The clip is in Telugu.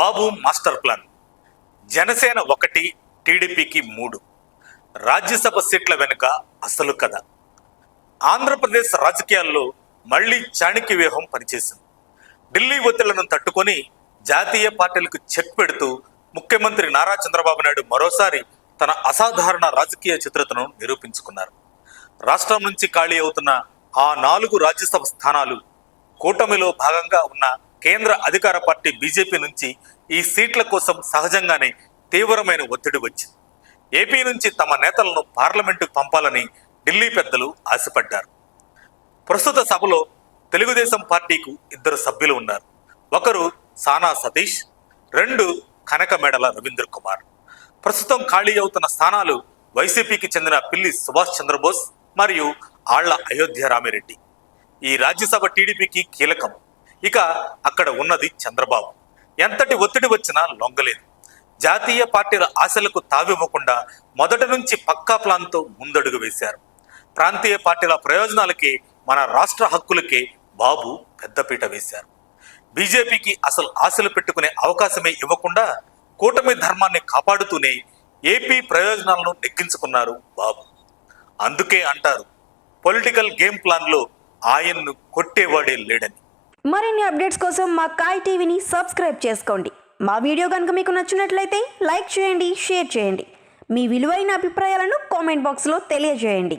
బాబు మాస్టర్ ప్లాన్. జనసేన 1, టీడీపీకి 3. రాజ్యసభ సీట్ల వెనుక అసలు కథ. ఆంధ్రప్రదేశ్ రాజకీయాల్లో మళ్లీ చాణక్య వ్యూహం పనిచేసింది. ఢిల్లీ ఒత్తిళ్లను తట్టుకొని జాతీయ పార్టీలకు చెక్ పెడుతూ ముఖ్యమంత్రి నారా చంద్రబాబు నాయుడు మరోసారి తన అసాధారణ రాజకీయ చిత్రతను నిరూపించుకున్నారు. రాష్ట్రం నుంచి ఖాళీ అవుతున్న ఆ 4 రాజ్యసభ స్థానాలు కూటమిలో భాగంగా ఉన్న కేంద్ర అధికార పార్టీ బీజేపీ నుంచి ఈ సీట్ల కోసం సహజంగానే తీవ్రమైన ఒత్తిడి వచ్చింది. ఏపీ నుంచి తమ నేతలను పార్లమెంటుకు పంపాలని ఢిల్లీ పెద్దలు ఆశపడ్డారు. ప్రస్తుత సభలో తెలుగుదేశం పార్టీకు 2 సభ్యులు ఉన్నారు. ఒకరు సానా సతీష్, 2 కనకమేడల రవీంద్ర కుమార్. ప్రస్తుతం ఖాళీ అవుతున్న స్థానాలు వైసీపీకి చెందిన పిల్లి సుభాష్ చంద్రబోస్ మరియు ఆళ్ల అయోధ్య రామిరెడ్డి. ఈ రాజ్యసభ టీడీపీకి కీలకం. ఇక అక్కడ ఉన్నది చంద్రబాబు. ఎంతటి ఒత్తిడి వచ్చినా లొంగలేదు. జాతీయ పార్టీల ఆశలకు తావివ్వకుండా మొదటి నుంచి పక్కా ప్లాన్తో ముందడుగు వేశారు. ప్రాంతీయ పార్టీల ప్రయోజనాలకి, మన రాష్ట్ర హక్కులకే బాబు పెద్దపీట వేశారు. బీజేపీకి అసలు ఆశలు పెట్టుకునే అవకాశమే ఇవ్వకుండా కూటమి ధర్మాన్ని కాపాడుతూనే ఏపీ ప్రయోజనాలను నెగ్గించుకున్నారు బాబు. అందుకే అంటారు, పొలిటికల్ గేమ్ ప్లాన్లో ఆయన్ను కొట్టేవాడే లేడని. మరిన్ని అప్డేట్స్ కోసం మా కాయ్ టీవీని సబ్స్క్రైబ్ చేసుకోండి. మా వీడియో కనుక మీకు నచ్చినట్లయితే లైక్ చేయండి, షేర్ చేయండి. మీ విలువైన అభిప్రాయాలను కామెంట్ బాక్స్లో తెలియజేయండి.